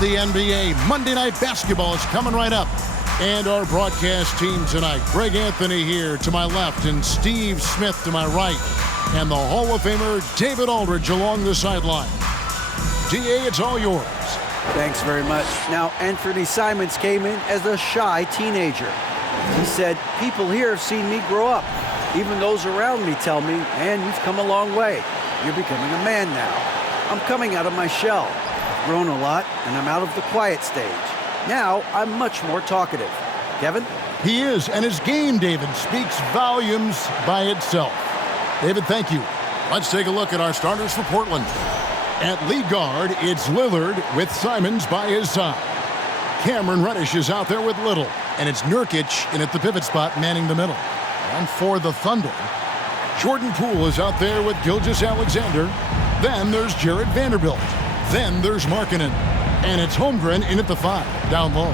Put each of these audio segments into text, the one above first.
the NBA. Monday Night Basketball is coming right up. And our broadcast team tonight, Greg Anthony here to my left and Steve Smith to my right. And the Hall of Famer David Aldridge along the sideline. DA, it's all yours. Thanks very much. Now, Anthony Simons came in as a shy teenager. He said, people here have seen me grow up. Even those around me tell me, man, you've come a long way. You're becoming a man now. I'm coming out of my shell. I've grown a lot, and I'm out of the quiet stage. Now, I'm much more talkative. Kevin? He is, and his game, David, speaks volumes by itself. David, thank you. Let's take a look at our starters for Portland. At lead guard, it's Lillard with Simons by his side. Cameron Reddish is out there with Little, and it's Nurkic in at the pivot spot manning the middle. And for the Thunder, Jordan Poole is out there with Gilgeous-Alexander. Then there's Jared Vanderbilt. Then there's Markkanen. And it's Holmgren in at the 5, down low.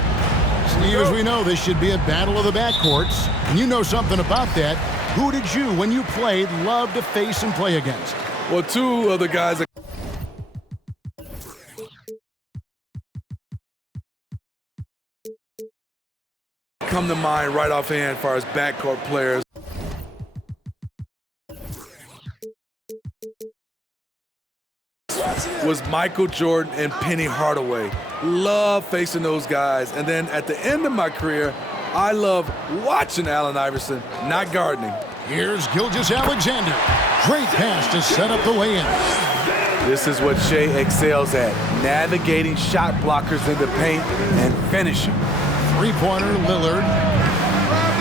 Steve, as we know, this should be a battle of the backcourts. And you know something about that. Who did you, when you played, love to face and play against? Well, two of the guys that come to mind right offhand as far as backcourt players was Michael Jordan and Penny Hardaway. Love facing those guys. And then at the end of my career, I love watching Allen Iverson, not gardening. Here's Gilgeous-Alexander. Great pass to set up the lay-in. This is what Shea excels at, navigating shot blockers in the paint and finishing. Three-pointer, Lillard.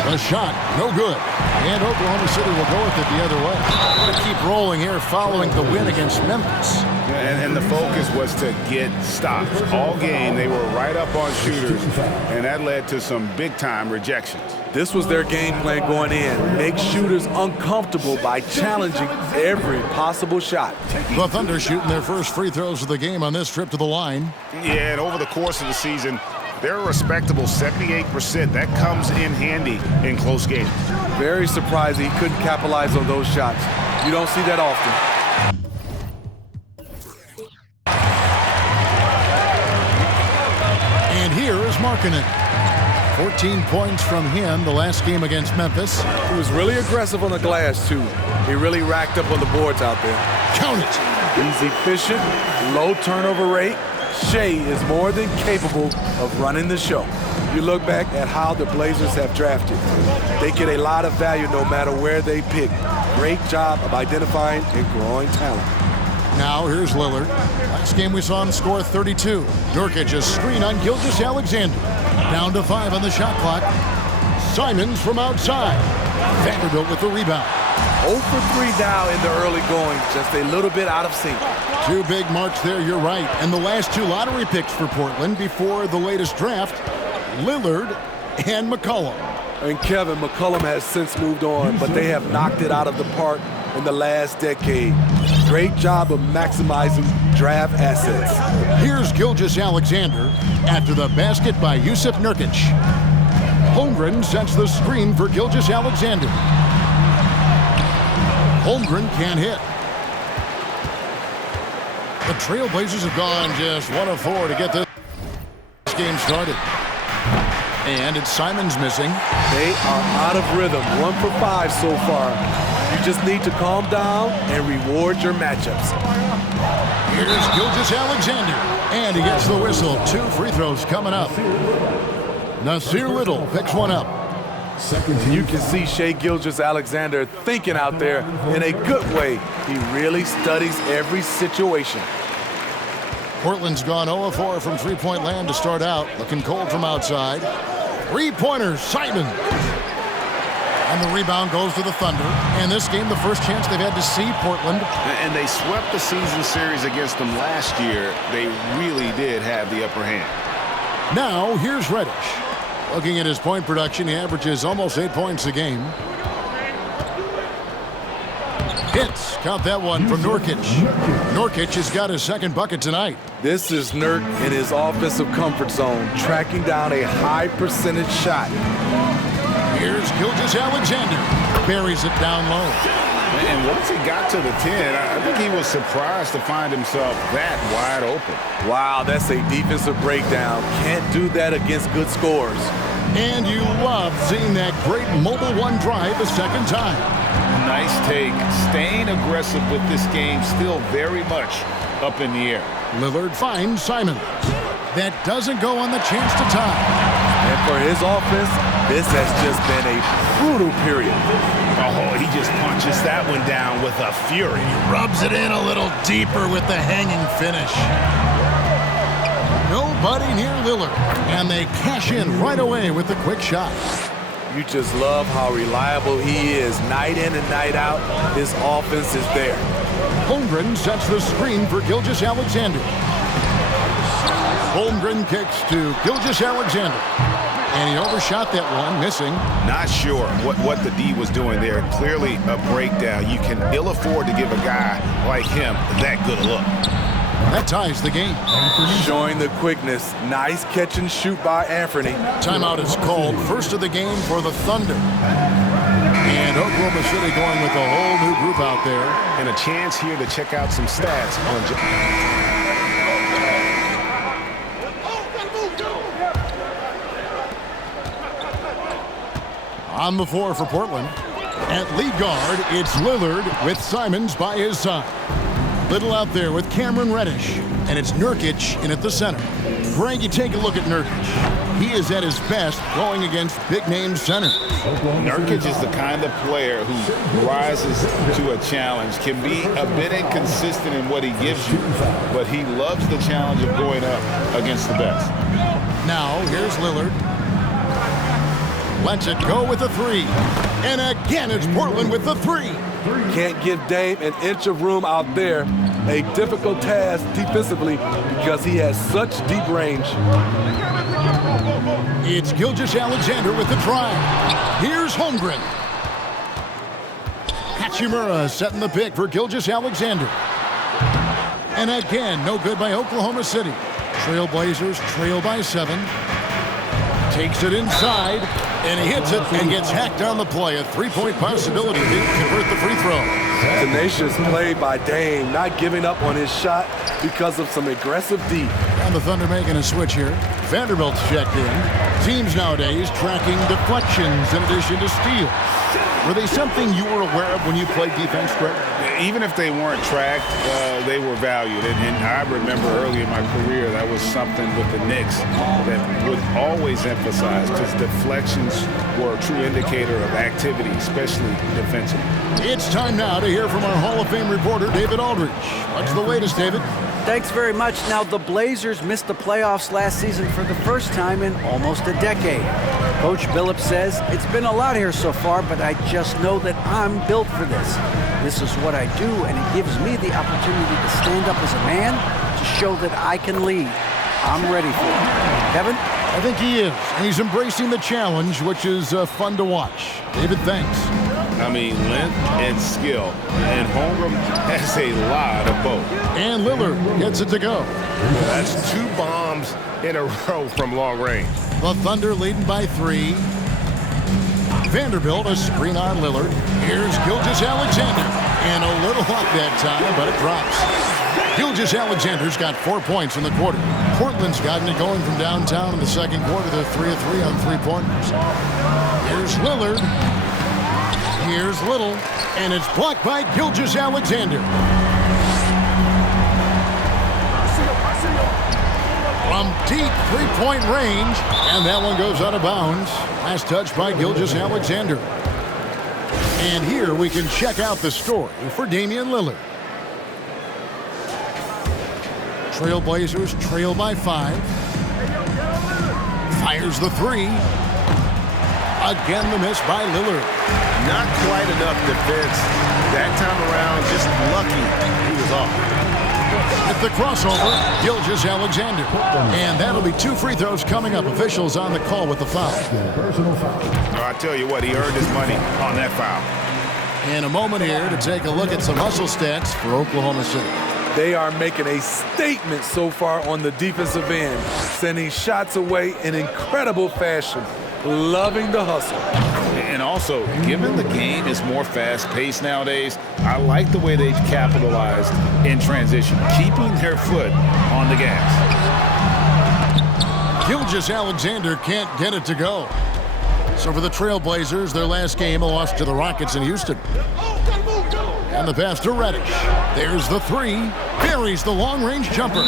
The shot, no good. And Oklahoma City will go with it the other way. Going to keep rolling here following the win against Memphis. And the focus was to get stops. All game, they were right up on shooters, and that led to some big-time rejections. This was their game plan going in. Make shooters uncomfortable by challenging every possible shot. The Thunder shooting their first free throws of the game on this trip to the line. Yeah, and over the course of the season, they're a respectable 78%. That comes in handy in close games. Very surprising he couldn't capitalize on those shots. You don't see that often. And here is Markkanen. 14 points from him the last game against Memphis. He was really aggressive on the glass, too. He really racked up on the boards out there. Count it. He's efficient, low turnover rate. Shea is more than capable of running the show. You look back at how the Blazers have drafted. They get a lot of value no matter where they pick. Great job of identifying and growing talent. Now here's Lillard. Last game we saw him score 32. Nurkic a screen on Gilgeous-Alexander. Down to 5 on the shot clock. Simons from outside. Vanderbilt with the rebound. 0 for 3 now in the early going. Just a little bit out of sync. Two big marks there, you're right. And the last two lottery picks for Portland before the latest draft, Lillard and McCollum. And Kevin, McCollum has since moved on, but they have knocked it out of the park in the last decade. Great job of maximizing draft assets. Here's Gilgeous-Alexander after the basket by Jusuf Nurkic. Holmgren sets the screen for Gilgeous-Alexander. Holmgren can't hit. The Trailblazers have gone just 1 of 4 to get this game started. And it's Simons missing. They are out of rhythm. 1 for 5 so far. You just need to calm down and reward your matchups. Here's Gilgeous-Alexander. And he gets the whistle. 2 free throws coming up. Nasir Little picks one up. You can see Shea Gilgeous-Alexander thinking out there in a good way. He really studies every situation. Portland's gone 0 of 4 from three-point land to start out. Looking cold from outside. Three-pointer, Simon. And the rebound goes to the Thunder. And this game, the first chance they've had to see Portland. And they swept the season series against them last year. They really did have the upper hand. Now, here's Reddish. Looking at his point production, he averages almost 8 points a game. Hits. Count that one from Nurkic. Nurkic has got his second bucket tonight. This is Nurk in his offensive comfort zone, tracking down a high percentage shot. Here's Gilgeous-Alexander. Buries it down low. And once he got to the 10, I think he was surprised to find himself that wide open. Wow, that's a defensive breakdown. Can't do that against good scores. And you love seeing that great mobile one drive a second time. Nice take. Staying aggressive with this game, still very much up in the air. Lillard finds Simons. That doesn't go on the chance to tie. And for his offense, this has just been a brutal period. Oh, he just punches that one down with a fury. Rubs it in a little deeper with the hanging finish. Nobody near Lillard, and they cash in right away with the quick shot. You just love how reliable he is. Night in and night out, his offense is there. Holmgren sets the screen for Gilgeous-Alexander. Holmgren kicks to Gilgeous-Alexander. And he overshot that one, missing. Not sure what the D was doing there. Clearly a breakdown. You can ill afford to give a guy like him that good a look. That ties the game. Showing the quickness. Nice catch and shoot by Anthony. Timeout is called. First of the game for the Thunder. And Oklahoma City going with a whole new group out there. And a chance here to check out some stats on On the floor for Portland. At lead guard, it's Lillard with Simons by his side. Little out there with Cameron Reddish, and it's Nurkic in at the center. Greg, you take a look at Nurkic. He is at his best going against big-name centers. Nurkic is the kind of player who rises to a challenge, can be a bit inconsistent in what he gives you, but he loves the challenge of going up against the best. Now, here's Lillard. Lets it go with the three. And again, it's Portland with the three. Can't give Dame an inch of room out there. A difficult task defensively because he has such deep range. It's Gilgeous-Alexander with the drive. Here's Holmgren. Hachimura setting the pick for Gilgeous-Alexander. And again, no good by Oklahoma City. Trailblazers trail by 7. Takes it inside, and he hits it and gets hacked on the play. A three-point possibility. Didn't convert the free throw. Tenacious play by Dame, not giving up on his shot because of some aggressive D. And the Thunder making a switch here. Vanderbilt's checked in. Teams nowadays tracking deflections in addition to steals. Were they something you were aware of when you played defense, Greg? Even if they weren't tracked, they were valued. And I remember early in my career, that was something with the Knicks that would always emphasize, because deflections were a true indicator of activity, especially defensively. It's time now to hear from our Hall of Fame reporter, David Aldridge. What's the latest, David? Thanks very much. Now, the Blazers missed the playoffs last season for the first time in almost a decade. Coach Billups says, it's been a lot here so far, but I just know that I'm built for this. This is what I do, and it gives me the opportunity to stand up as a man to show that I can lead. I'm ready for it. Kevin? I think he is, and he's embracing the challenge, which is fun to watch. David, thanks. I mean, length and skill. And Holmgren has a lot of both. And Lillard gets it to go. That's 2 bombs in a row from long range. The Thunder leading by 3. Vanderbilt a screen on Lillard. Here's Gilgeous-Alexander. And a little luck that time, but it drops. Gilgeous-Alexander's got 4 points in the quarter. Portland's gotten it going from downtown in the second quarter. They're 3 of 3 on three-pointers. Here's Lillard. Here's Little, and it's blocked by Gilgeous-Alexander. From deep three-point range, and that one goes out of bounds. Last touch by Gilgeous-Alexander. And here we can check out the story for Damian Lillard. Trailblazers trail by 5. Fires the 3. Again, the miss by Lillard. Not quite enough defense. That time around, just lucky he was off. At the crossover, Gilgeous-Alexander. And that'll be 2 free throws coming up. Officials on the call with the foul. Personal foul. I tell you what, he earned his money on that foul. In a moment here to take a look at some hustle stats for Oklahoma City. They are making a statement so far on the defensive end, sending shots away in incredible fashion. Loving the hustle. And also, given the game is more fast-paced nowadays, I like the way they've capitalized in transition, keeping their foot on the gas. Gilgeous-Alexander can't get it to go. So for the Trailblazers, their last game, a loss to the Rockets in Houston. And the pass to Reddish. There's the three. Buries the long-range jumper.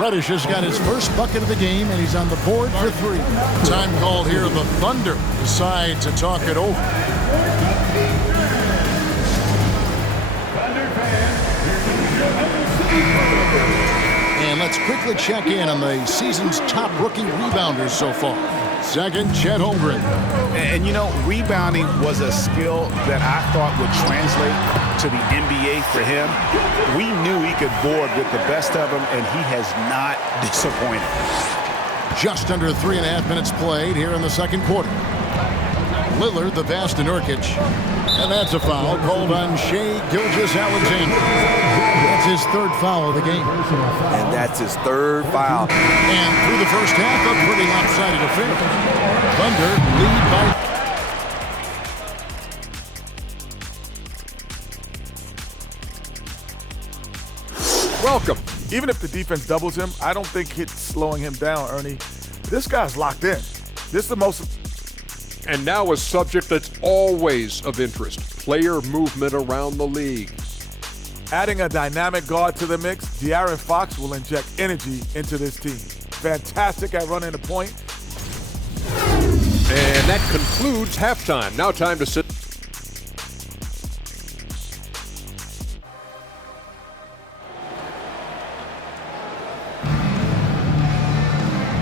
Reddish has got his first bucket of the game, and he's on the board for three. Time called here. The Thunder decide to talk it over. And let's quickly check in on the season's top rookie rebounders so far. Second, Chet Holmgren. And, you know, rebounding was a skill that I thought would translate to the NBA for him. We knew he could board with the best of them, and he has not disappointed. Just under 3.5 minutes played here in the second quarter. Lillard, the pass to Nurkic. And that's a foul called on Shai Gilgeous-Alexander. That's his third foul of the game. And that's his third foul. And through the first half, a pretty lopsided affair. Thunder lead by... Welcome. Even if the defense doubles him, I don't think it's slowing him down, Ernie. This guy's locked in. This is the most... And now a subject that's always of interest, player movement around the league. Adding a dynamic guard to the mix, De'Aaron Fox will inject energy into this team. Fantastic at running the point. And that concludes halftime. Now time to sit.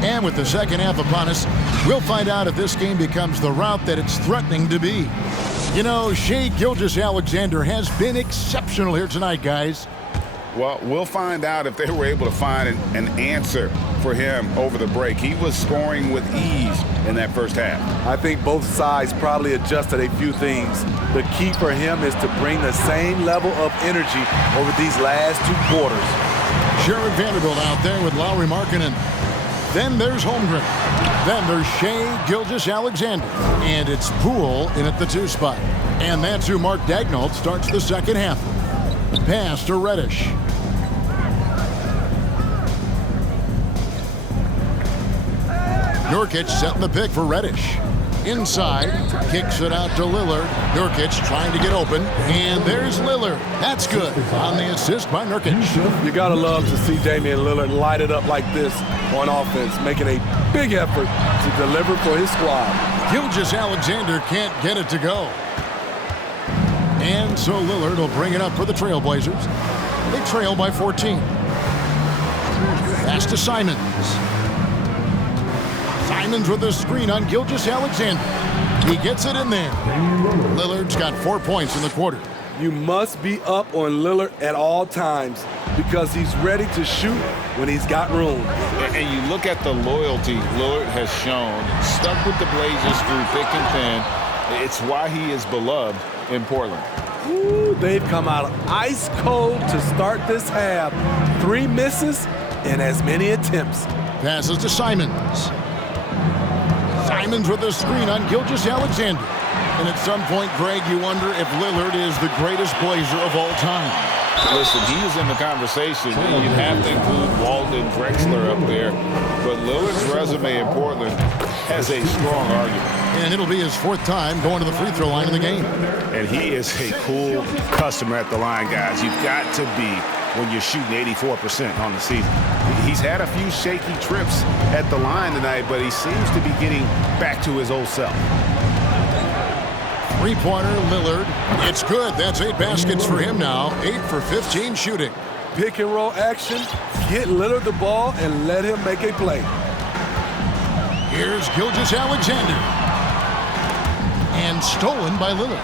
And with the second half upon us, we'll find out if this game becomes the route that it's threatening to be. You know, Shai Gilgeous-Alexander has been exceptional here tonight, guys. Well, we'll find out if they were able to find an answer for him over the break. He was scoring with ease in that first half. I think both sides probably adjusted a few things. The key for him is to bring the same level of energy over these last two quarters. Jared Vanderbilt out there with Lauri Markkanen. Then there's Holmgren. Then there's Shai Gilgeous-Alexander. And it's Poole in at the 2 spot. And that's who Mark Daigneault starts the second half. Pass to Reddish. Nurkic setting the pick for Reddish. Inside, kicks it out to Lillard. Nurkic trying to get open, and there's Lillard. That's good on the assist by Nurkic. You gotta love to see Damian Lillard light it up like this on offense, making a big effort to deliver for his squad. Gilgeous-Alexander can't get it to go. And so Lillard will bring it up for the Trailblazers. They trail by 14. Pass to Simons. Simons with a screen on Gilgeous-Alexander. He gets it in there. Lillard's got 4 points in the quarter. You must be up on Lillard at all times because he's ready to shoot when he's got room. And you look at the loyalty Lillard has shown, stuck with the Blazers through thick and thin. It's why he is beloved in Portland. Ooh, they've come out ice cold to start this half. 3 misses and as many attempts. Passes to Simons. Simons with a screen on Gilgeous-Alexander. And at some point, Greg, you wonder if Lillard is the greatest Blazer of all time. Listen, he is in the conversation. You'd have to include Walton Drexler up there. But Lillard's resume in Portland has a strong argument. And it'll be his 4th time going to the free throw line in the game. And he is a cool customer at the line, guys. You've got to be when you're shooting 84% on the season. He's had a few shaky trips at the line tonight, but he seems to be getting back to his old self. Three-pointer, Lillard. It's good. That's 8 baskets for him now. 8 for 15 shooting. Pick and roll action. Get Lillard the ball and let him make a play. Here's Gilgeous-Alexander. And stolen by Lillard.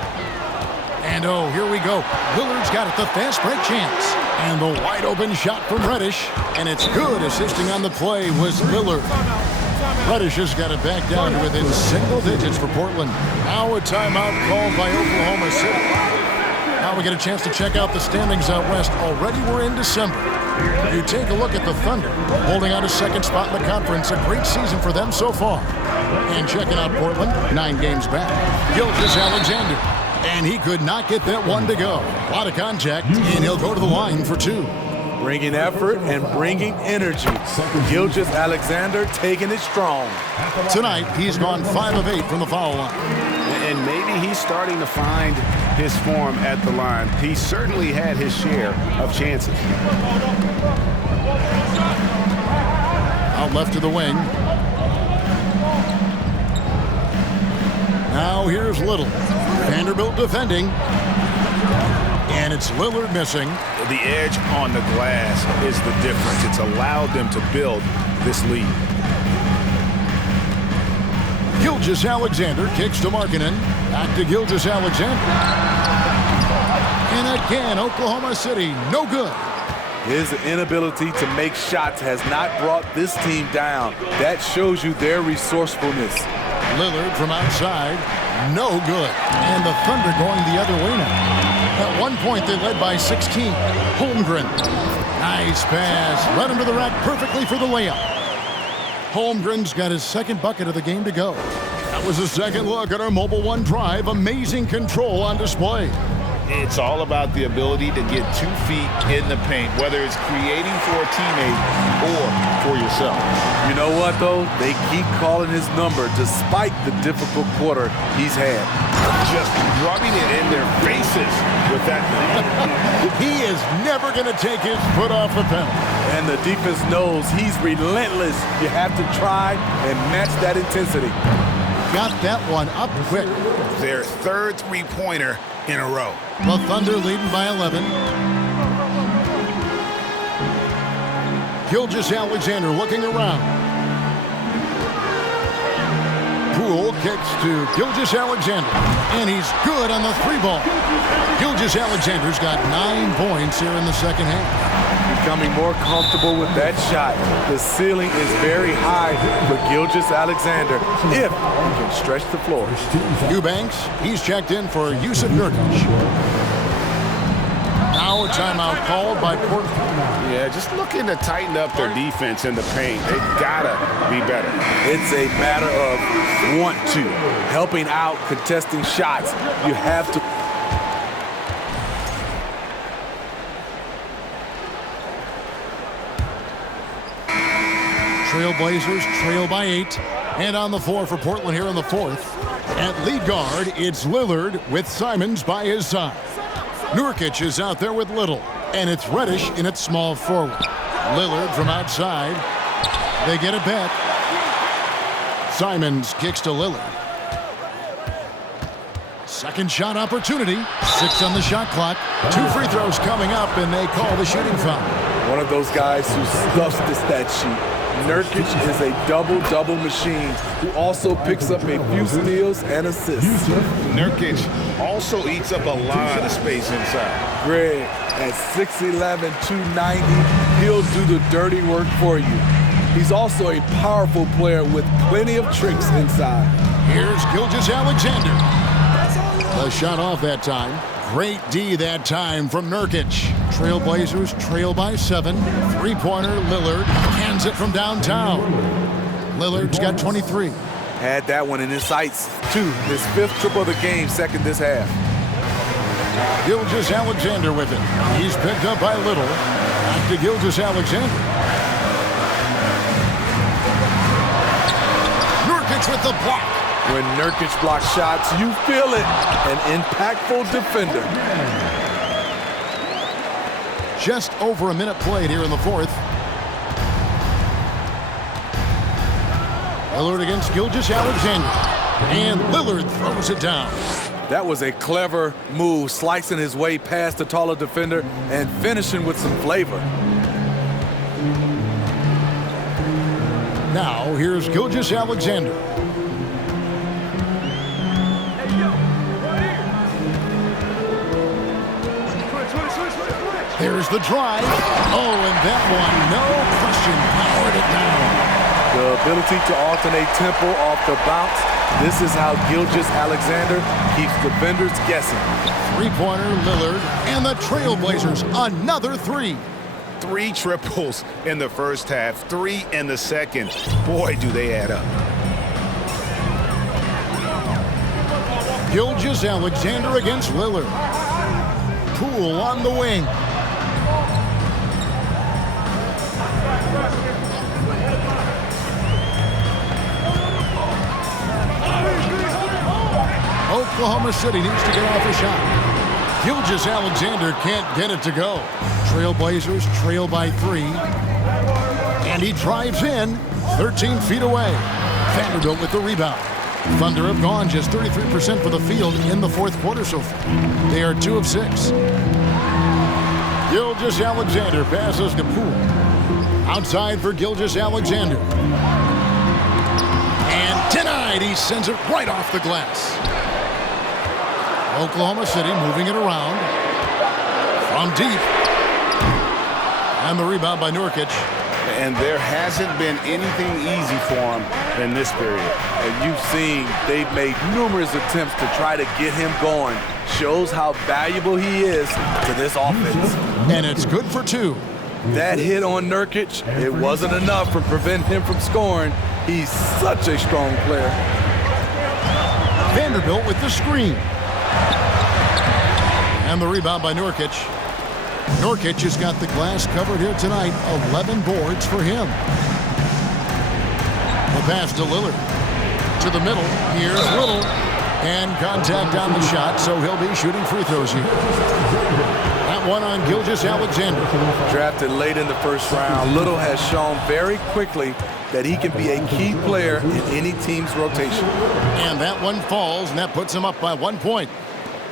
And oh, here we go. Lillard's got it, the fast break chance. And the wide open shot from Reddish. And it's good. Assisting on the play was Lillard. Reddish has got it back down to within single digits for Portland. Now a timeout called by Oklahoma City. Now we get a chance to check out the standings out west. Already we're in December. You take a look at the Thunder, holding on to second spot in the conference. A great season for them so far. And checking out Portland, 9 games back. Gilgeous-Alexander. And he could not get that one to go. A lot of contact, and he'll go to the line for 2. Bringing effort and bringing energy. Gilgeous-Alexander taking it strong. Tonight, he's gone 5 of 8 from the foul line. And maybe he's starting to find his form at the line. He certainly had his share of chances. Out left to the wing. Now here's Little. Vanderbilt defending. And it's Lillard missing. The edge on the glass is the difference. It's allowed them to build this lead. Gilgeous-Alexander kicks to Markkanen. Back to Gilgeous-Alexander. And again, Oklahoma City, no good. His inability to make shots has not brought this team down. That shows you their resourcefulness. Lillard from outside, no good. And the Thunder going the other way now. At one point, they led by 16. Holmgren, nice pass, right under the rack perfectly for the layup. Holmgren's got his second bucket of the game to go. That was a second look at our Mobile One drive. Amazing control on display. It's all about the ability to get 2 feet in the paint, whether it's creating for a teammate or for yourself. You know what, though? They keep calling his number despite the difficult quarter he's had. Just rubbing it in their faces with that. He is never going to take his foot off the pedal. And the defense knows he's relentless. You have to try and match that intensity. Got that one up quick. Their third three-pointer in a row. The Thunder leading by 11. Gilgeous-Alexander looking around. Poole kicks to Gilgeous-Alexander. And he's good on the 3-ball. Gilgeous-Alexander's got 9 points here in the second half. Becoming more comfortable with that shot. The ceiling is very high for Gilgeous-Alexander if he can stretch the floor. Eubanks, he's checked in for Yusuf Nurkic. Now a timeout called by Portland. Yeah, just looking to tighten up their defense in the paint. They gotta be better. It's a matter of want to. Helping out, contesting shots. You have to. Trailblazers trail by 8. And on the floor for Portland here in the fourth. At lead guard, it's Lillard with Simons by his side. Nurkic is out there with Little. And it's Reddish in its small forward. Lillard from outside. They get it back. Simons kicks to Lillard. Second shot opportunity. 6 on the shot clock. 2 free throws coming up, and they call the shooting foul. One of those guys who stuffs the stat sheet. Nurkic is a double-double machine who also picks up a few steals and assists. Nurkic also eats up a lot of space inside. Greg, at 6'11", 290, he'll do the dirty work for you. He's also a powerful player with plenty of tricks inside. Here's Gilgeous-Alexander. The shot off that time. Great D that time from Nurkic. Trailblazers trail by 7. 3-pointer, Lillard hands it from downtown. Lillard's got 23. Had that one in his sights, too. His 5th triple of the game, second this half. Gilgeous-Alexander with it. He's picked up by Little. Back to Gilgeous-Alexander. Nurkic with the block. When Nurkic blocks shots, you feel it. An impactful defender. Just over a minute played here in the fourth. Lillard against Gilgeous-Alexander. And Lillard throws it down. That was a clever move, slicing his way past the taller defender and finishing with some flavor. Now, here's Gilgeous-Alexander. There's the drive. Oh, and that one, no question, powered it down. The ability to alternate tempo off the bounce. This is how Gilgeous-Alexander keeps defenders guessing. Three-pointer, Lillard, and the Trailblazers, another three. 3 triples in the first half, 3 in the second. Boy, do they add up. Gilgeous-Alexander against Lillard. Poole on the wing. Oklahoma City needs to get off a shot. Gilgeous-Alexander can't get it to go. Trailblazers trail by 3. And he drives in 13 feet away. Vanderbilt with the rebound. Thunder have gone just 33% for the field in the fourth quarter so far. They are 2 of 6. Gilgeous-Alexander passes to Poole. Outside for Gilgeous-Alexander. And denied. He sends it right off the glass. Oklahoma City moving it around. From deep. And the rebound by Nurkic. And there hasn't been anything easy for him in this period. And you've seen they've made numerous attempts to try to get him going. Shows how valuable he is to this offense. And it's good for 2. That hit on Nurkic, it wasn't enough to prevent him from scoring. He's such a strong player. Vanderbilt with the screen. And the rebound by Nurkic. Nurkic has got the glass covered here tonight. 11 boards for him. The pass to Lillard. To the middle. Here's Little. And contact on the shot, so he'll be shooting free throws here. That one on Gilgeous-Alexander. Drafted late in the first round, Little has shown very quickly that he can be a key player in any team's rotation. And that one falls, and that puts him up by 1 point.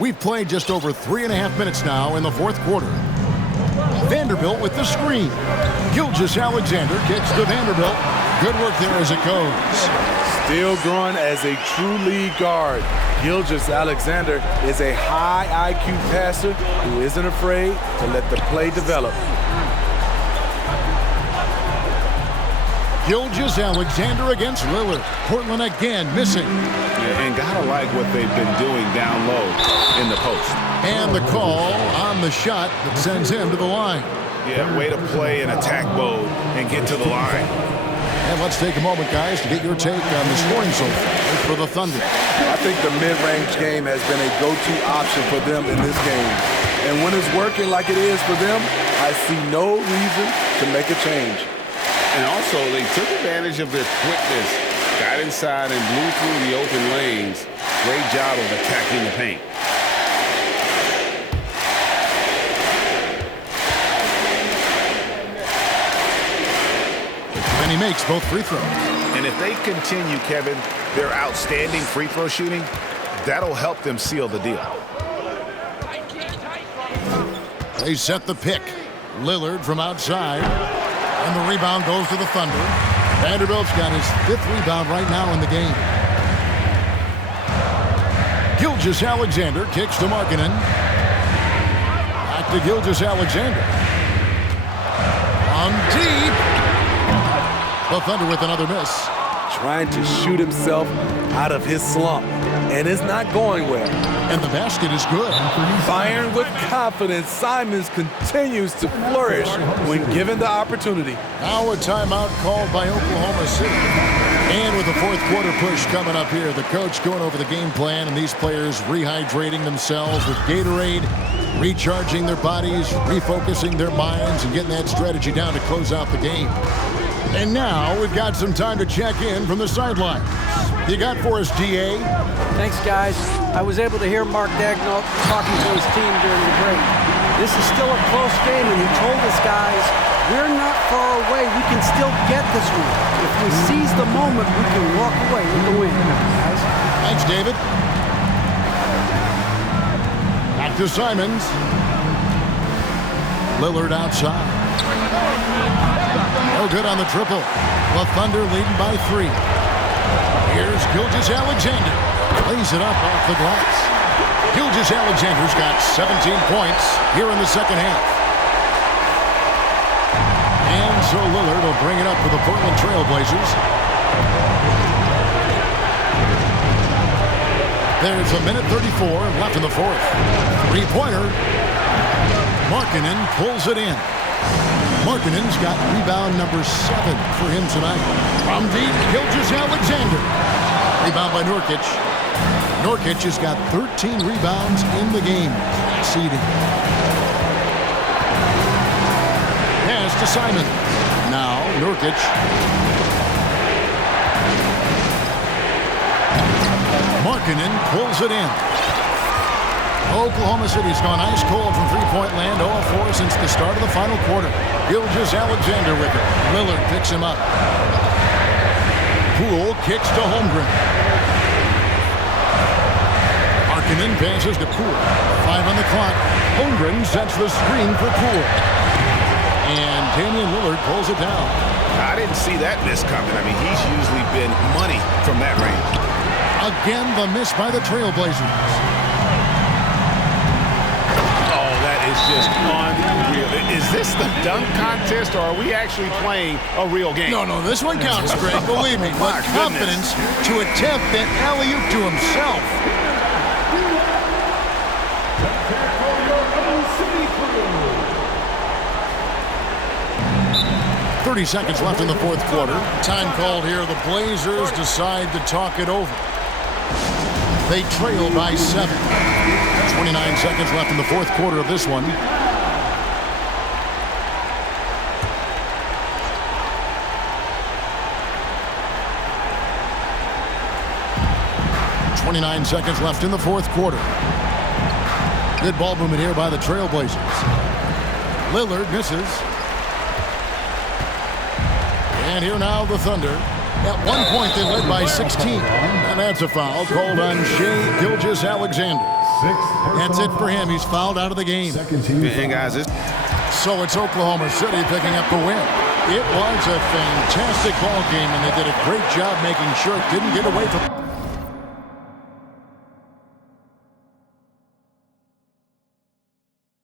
We've played just over 3.5 minutes now in the fourth quarter. Vanderbilt with the screen. Gilgeous-Alexander kicks to Vanderbilt. Good work there as it goes. Still growing as a true lead guard. Gilgeous-Alexander is a high IQ passer who isn't afraid to let the play develop. Gilgeous-Alexander against Lillard. Portland again missing. And gotta like what they've been doing down low in the post. And the call on the shot that sends him to the line. Yeah, way to play in attack mode and get to the line. And let's take a moment, guys, to get your take on the scoring so far for the Thunder. I think the mid-range game has been a go-to option for them in this game. And when it's working like it is for them, I see no reason to make a change. And also, they took advantage of their quickness, got inside and blew through the open lanes. Great job of attacking the paint. And he makes both free throws. And if they continue, Kevin, their outstanding free throw shooting, that'll help them seal the deal. They set the pick. Lillard from outside. And the rebound goes to the Thunder. Vanderbilt's got his 5th rebound right now in the game. Gilgeous-Alexander kicks to Markkanen. Back to Gilgeous-Alexander. On deep. The Thunder with another miss. Trying to shoot himself out of his slump. And it's not going well. And the basket is good. Firing with confidence, Simons continues to flourish when given the opportunity. Now a timeout called by Oklahoma City. And with the fourth quarter push coming up here, the coach going over the game plan and these players rehydrating themselves with Gatorade, recharging their bodies, refocusing their minds, and getting that strategy down to close out the game. And now we've got some time to check in from the sideline. You got for us, GA? Thanks, guys. I was able to hear Mark Daigneault talking to his team during the break. This is still a close game, and he told us, guys, we're not far away. We can still get this one. If we seize the moment, we can walk away with the win, guys. Thanks, David. Back to Simons. Lillard outside. No good on the triple. The Thunder leading by 3. Here's Gilgeous-Alexander. Lays it up off the glass. Gilgeous-Alexander's got 17 points here in the second half. And so Lillard will bring it up for the Portland Trailblazers. There's a minute 34 left in the fourth. Three-pointer. Markkanen pulls it in. Markkanen's got rebound number 7 for him tonight. From deep, Gilgeous-Alexander. Rebound by Nurkic. Nurkic has got 13 rebounds in the game. Seeding. Pass to Simon. Now Nurkic. Markkanen pulls it in. Oklahoma City's gone ice cold from three-point land, 0-4 since the start of the final quarter. Gilgeous-Alexander with it. Lillard picks him up. Poole kicks to Holmgren. Markkanen passes to Poole. 5 on the clock. Holmgren sets the screen for Poole. And Damian Lillard pulls it down. I didn't see that miss coming. I mean, he's usually been money from that range. Again, the miss by the Trailblazers. Oh, that is just unreal. Is this the dunk contest, or are we actually playing a real game? No, this one counts, Greg, believe me. But confidence to attempt that alley-oop to himself. .30 seconds left in the fourth quarter. Time called here. The Blazers decide to talk it over. They trail by 7. 29 seconds left in the fourth quarter of this one. .29 seconds left in the fourth quarter. Good ball movement here by the Trailblazers. Lillard misses. And here now the Thunder. At one point, they led by 16. And that's a foul called on Shai Gilgeous-Alexander. That's it for him. He's fouled out of the game. And guys, so it's Oklahoma City picking up the win. It was a fantastic ball game, and they did a great job making sure it didn't get away from